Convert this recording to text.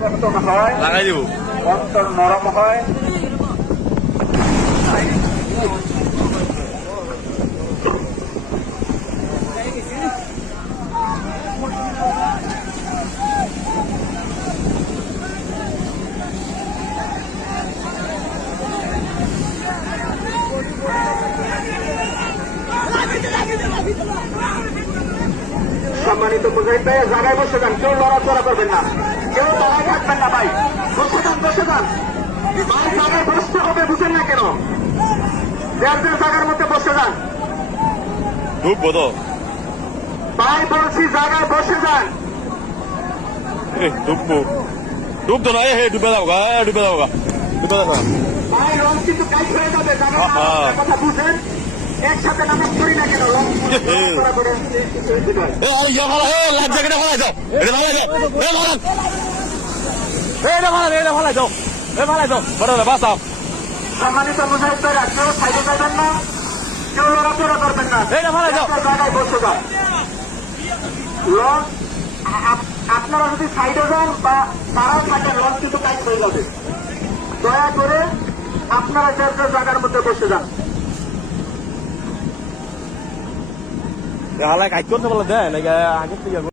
পরিবর্তন হয়, লাগাই দিব অন্তর নরম হয়। সম্মানিত মুজাহিদ ভাই, জায়গায় বসে যান, কেউ লড়াচড়া করবেন না, কেউ দাঁড়ায় থাকবেন না ভাই, বসে যান বসে যান ভাই, জায়গায় বসতে হবে, বুঝেন না কেন? যার যার জায়গার মধ্যে বসে যান ঢুকবো তো ভাই, বলছি জায়গায় বসে যান। ঢুকবো ঢুকতো না ডুবে যাও গা ডুবে যাও গা ডুবে যাও ভাই রং কিন্তু কাজ হয়ে যাবে, জায়গায় কথা বুঝেন, একসাথে নামাজ করি না কেন? রং করে ইয়া ভালো লাইফ জ্যাকেটে ভালো যাও এটা ভালো যাও এটা ভালো যাও বড় বাসাও সম্মানিত মুজাহিদ ভাইরা, কেউ সাইডে যাবেন না, কেউ লড়াচড়া করবেন না, এইটা ভালো যাও জায়গায় বসে যান। লঞ্চ আপনারা যদি সাইডে যান বা তারাও থাকেন, লঞ্চ কিন্তু কাজ হয়ে যাবে। দয়া করে আপনারা যার যার জায়গার মধ্যে বসে যান। হালাই কাজ করতে বলে দেয় নাকি আগে থেকে